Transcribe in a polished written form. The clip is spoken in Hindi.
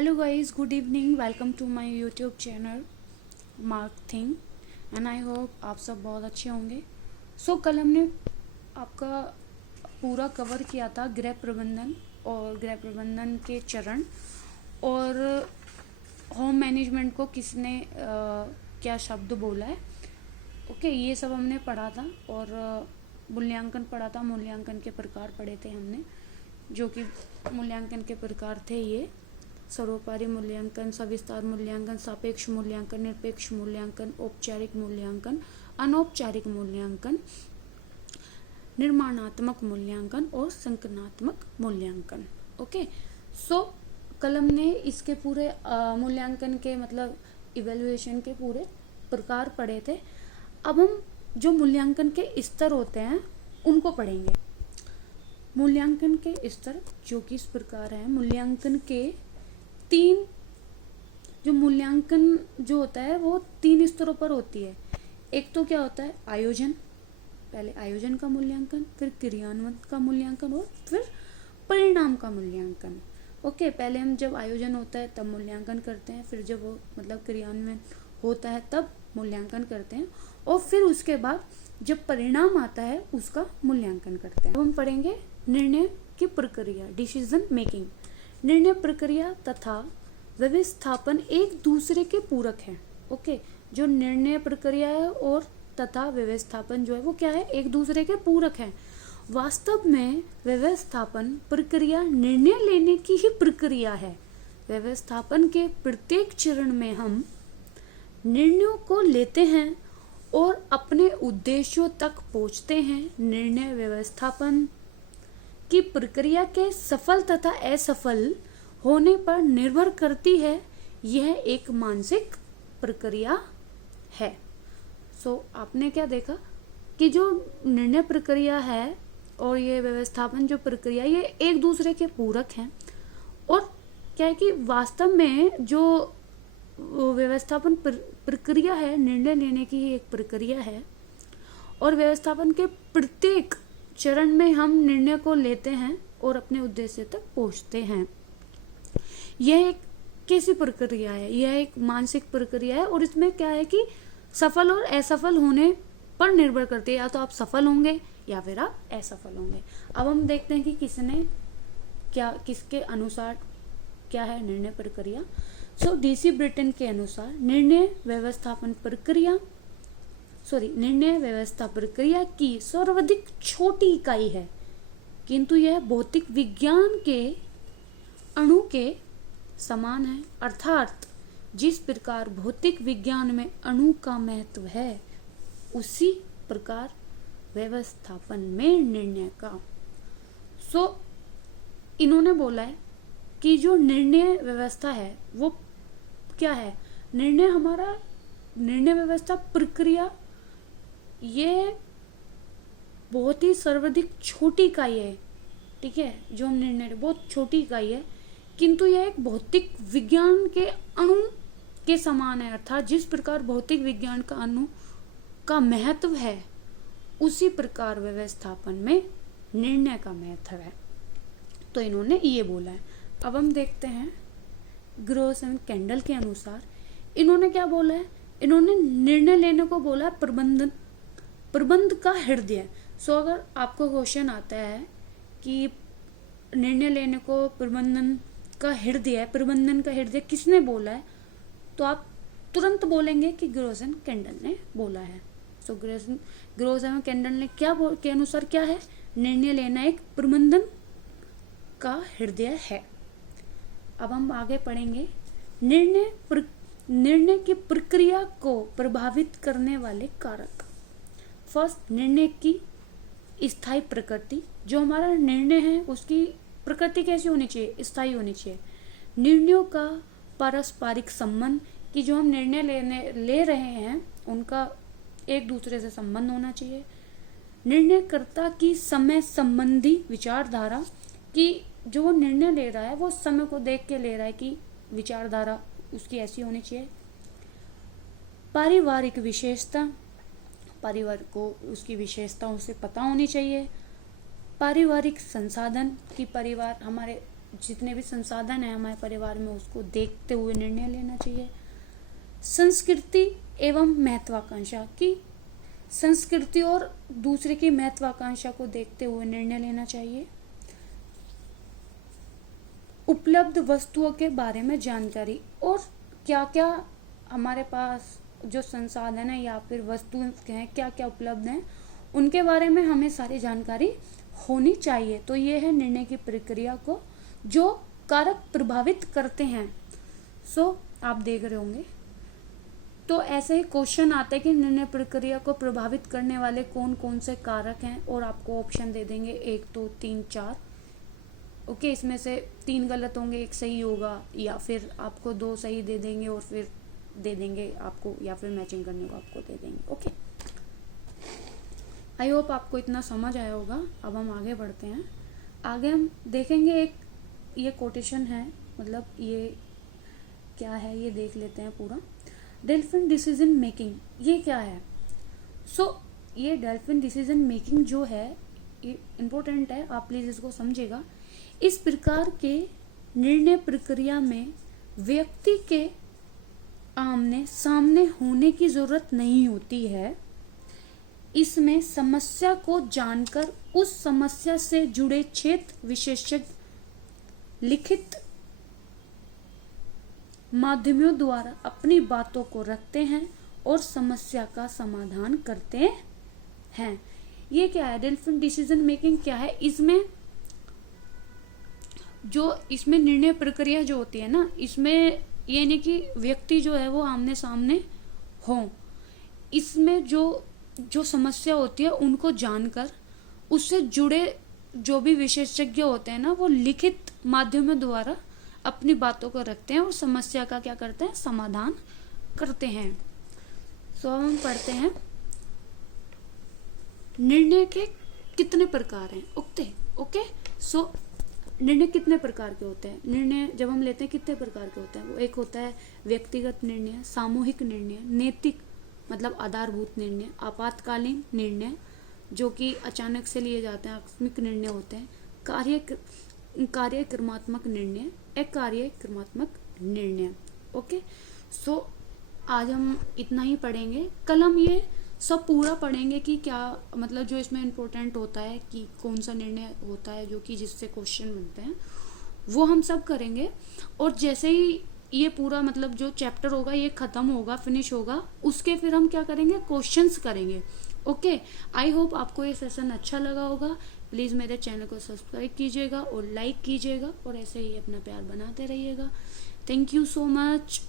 Hello guys, good evening. Welcome to my YouTube channel mark thing and I hope आप सब बहुत अच्छे होंगे। कल हमने आपका पूरा कवर किया था गृह प्रबंधन और गृह प्रबंधन के चरण और होम मैनेजमेंट को किसने क्या शब्द बोला है। ये सब हमने पढ़ा था और मूल्यांकन पढ़ा था। मूल्यांकन के प्रकार पढ़े थे हमने, जो कि मूल्यांकन के प्रकार थे ये: सर्वोपरि मूल्यांकन, सविस्तार मूल्यांकन, सापेक्ष मूल्यांकन, निरपेक्ष मूल्यांकन, औपचारिक मूल्यांकन, अनौपचारिक मूल्यांकन, निर्माणात्मक मूल्यांकन और संज्ञानात्मक मूल्यांकन। कल हमने इसके पूरे मूल्यांकन के मतलब इवैल्यूएशन के पूरे प्रकार पढ़े थे। अब हम जो मूल्यांकन के स्तर होते हैं उनको पढ़ेंगे। मूल्यांकन के स्तर जो कि इस प्रकार है: मूल्यांकन के मूल्यांकन जो होता है वो 3 स्तरों पर होती है। एक तो क्या होता है, आयोजन। पहले आयोजन का मूल्यांकन, फिर क्रियान्वयन का मूल्यांकन और फिर परिणाम का मूल्यांकन। पहले हम जब आयोजन होता है तब मूल्यांकन करते हैं, फिर जब वो मतलब क्रियान्वयन होता है तब मूल्यांकन करते हैं और फिर उसके बाद जब परिणाम आता है उसका मूल्यांकन करते हैं। अब हम पढ़ेंगे निर्णय की प्रक्रिया, डिसीजन मेकिंग। निर्णय प्रक्रिया तथा व्यवस्थापन एक दूसरे के पूरक हैं। जो निर्णय प्रक्रिया है और तथा व्यवस्थापन जो है वो क्या है, एक दूसरे के पूरक हैं। वास्तव में व्यवस्थापन प्रक्रिया निर्णय लेने की ही प्रक्रिया है। व्यवस्थापन के प्रत्येक चरण में हम निर्णयों को लेते हैं और अपने उद्देश्यों तक पहुंचते हैं। निर्णय व्यवस्थापन की प्रक्रिया के सफल तथा असफल होने पर निर्भर करती है। यह एक मानसिक प्रक्रिया है। आपने क्या देखा कि जो निर्णय प्रक्रिया है और ये व्यवस्थापन जो प्रक्रिया, ये एक दूसरे के पूरक हैं। और क्या है कि वास्तव में जो व्यवस्थापन प्रक्रिया है, निर्णय लेने की ही एक प्रक्रिया है और व्यवस्थापन के प्रत्येक चरण में हम निर्णय को लेते हैं और अपने उद्देश्य तक पहुंचते हैं। यह एक कैसी प्रक्रिया है, यह एक मानसिक प्रक्रिया है और इसमें क्या है कि सफल और असफल होने पर निर्भर करती है। या तो आप सफल होंगे या फिर आप असफल होंगे। अब हम देखते हैं कि किसके अनुसार क्या है निर्णय प्रक्रिया। डीसी ब्रिटेन के अनुसार निर्णय व्यवस्था प्रक्रिया की सर्वाधिक छोटी इकाई है, किंतु यह भौतिक विज्ञान के अणु के समान है। अर्थात जिस प्रकार भौतिक विज्ञान में अणु का महत्व है, उसी प्रकार व्यवस्थापन में निर्णय का। इन्होंने बोला है कि जो निर्णय व्यवस्था है वो क्या है, निर्णय व्यवस्था प्रक्रिया ये बहुत ही सर्वाधिक छोटी इकाई है। ठीक है, जो हम निर्णय बहुत छोटी इकाई है, किंतु यह एक भौतिक विज्ञान के अणु के समान है। अर्थात जिस प्रकार भौतिक विज्ञान का अणु का महत्व है, उसी प्रकार व्यवस्थापन में निर्णय का महत्व है। तो इन्होंने ये बोला है। अब हम देखते हैं ग्रोस एंड कैंडल के अनुसार इन्होंने क्या बोला है। इन्होंने निर्णय लेने को बोला है प्रबंध का हृदय। अगर आपको क्वेश्चन आता है कि निर्णय लेने को प्रबंधन का हृदय किसने बोला है, तो आप तुरंत बोलेंगे कि ग्रोस एंड कैंडल ने बोला है। ग्रोस एंड कैंडल ने के अनुसार क्या है, निर्णय लेना एक प्रबंधन का हृदय है। अब हम आगे पढ़ेंगे निर्णय की प्रक्रिया को प्रभावित करने वाले कारक। फर्स्ट, निर्णय की स्थायी प्रकृति। जो हमारा निर्णय है उसकी प्रकृति कैसी होनी चाहिए, स्थायी होनी चाहिए। निर्णयों का पारस्परिक संबंध, कि जो हम निर्णय ले रहे हैं उनका एक दूसरे से संबंध होना चाहिए। निर्णयकर्ता की समय संबंधी विचारधारा, कि जो वो निर्णय ले रहा है वो समय को देख के ले रहा है, कि विचारधारा उसकी ऐसी होनी चाहिए। पारिवारिक विशेषता, परिवार को उसकी विशेषताओं से पता होनी चाहिए। पारिवारिक संसाधन, कि परिवार हमारे जितने भी संसाधन है हमारे परिवार में उसको देखते हुए निर्णय लेना चाहिए। संस्कृति एवं महत्वाकांक्षा की संस्कृति और दूसरे की महत्वाकांक्षा को देखते हुए निर्णय लेना चाहिए। उपलब्ध वस्तुओं के बारे में जानकारी, और क्या क्या हमारे पास जो संसाधन है या फिर वस्तुएं हैं क्या क्या उपलब्ध हैं उनके बारे में हमें सारी जानकारी होनी चाहिए। तो ये है निर्णय की प्रक्रिया को जो कारक प्रभावित करते हैं। आप देख रहे होंगे तो ऐसे ही क्वेश्चन आते हैं कि निर्णय प्रक्रिया को प्रभावित करने वाले कौन कौन से कारक हैं, और आपको ऑप्शन दे देंगे 1 2 3 4। ओके, इसमें से 3 गलत होंगे, 1 सही होगा, या फिर आपको 2 सही दे देंगे और फिर दे देंगे आपको, या फिर मैचिंग करने को आपको दे देंगे। ओके, आई होप आपको इतना समझ आया होगा। अब हम आगे बढ़ते हैं। आगे हम देखेंगे एक ये कोटेशन है, मतलब ये क्या है ये देख लेते हैं पूरा। डेल्फिन डिसीजन मेकिंग ये क्या है? ये डेल्फिन डिसीजन मेकिंग जो है ये इम्पोर्टेंट है, आप प्लीज इसको समझिएगा। इस प्रकार के निर्णय प्रक्रिया में व्यक्ति के आमने सामने होने की जरूरत नहीं होती है। इसमें समस्या को जानकर उस समस्या से जुड़े क्षेत्र विशेषज्ञ लिखित माध्यमों द्वारा अपनी बातों को रखते हैं और समस्या का समाधान करते हैं। ये क्या है? डेल्फिन डिसीजन मेकिंग क्या है? इसमें निर्णय प्रक्रिया जो होती है ना, इसमें ये नहीं कि व्यक्ति जो है वो आमने सामने हो। इसमें जो समस्या होती है उनको जानकर उससे जुड़े जो भी विशेषज्ञ होते हैं ना, वो लिखित माध्यमों द्वारा अपनी बातों को रखते हैं और समस्या का क्या करते हैं? समाधान करते हैं। हम पढ़ते हैं निर्णय के कितने प्रकार हैं। ओके, निर्णय कितने प्रकार के होते हैं? निर्णय जब हम लेते हैं कितने प्रकार के होते हैं? वो एक होता है व्यक्तिगत निर्णय, सामूहिक निर्णय, नैतिक मतलब आधारभूत निर्णय, आपातकालीन निर्णय जो कि अचानक से लिए जाते हैं, आकस्मिक निर्णय होते हैं, कार्यक्रमात्मक निर्णय, अकार्यक्रमात्मक निर्णय। ओके, आज हम इतना ही पढ़ेंगे। कल हम ये सब पूरा पढ़ेंगे कि क्या मतलब जो इसमें इम्पोर्टेंट होता है कि कौन सा निर्णय होता है जो कि जिससे क्वेश्चन बनते हैं, वो हम सब करेंगे। और जैसे ही ये पूरा मतलब जो चैप्टर होगा ये खत्म होगा, फिनिश होगा, उसके फिर हम क्या करेंगे? क्वेश्चंस करेंगे। ओके, आई होप आपको ये सेशन अच्छा लगा होगा। प्लीज़ मेरे चैनल को सब्सक्राइब कीजिएगा और लाइक कीजिएगा और ऐसे ही अपना प्यार बनाते रहिएगा। Thank you so much.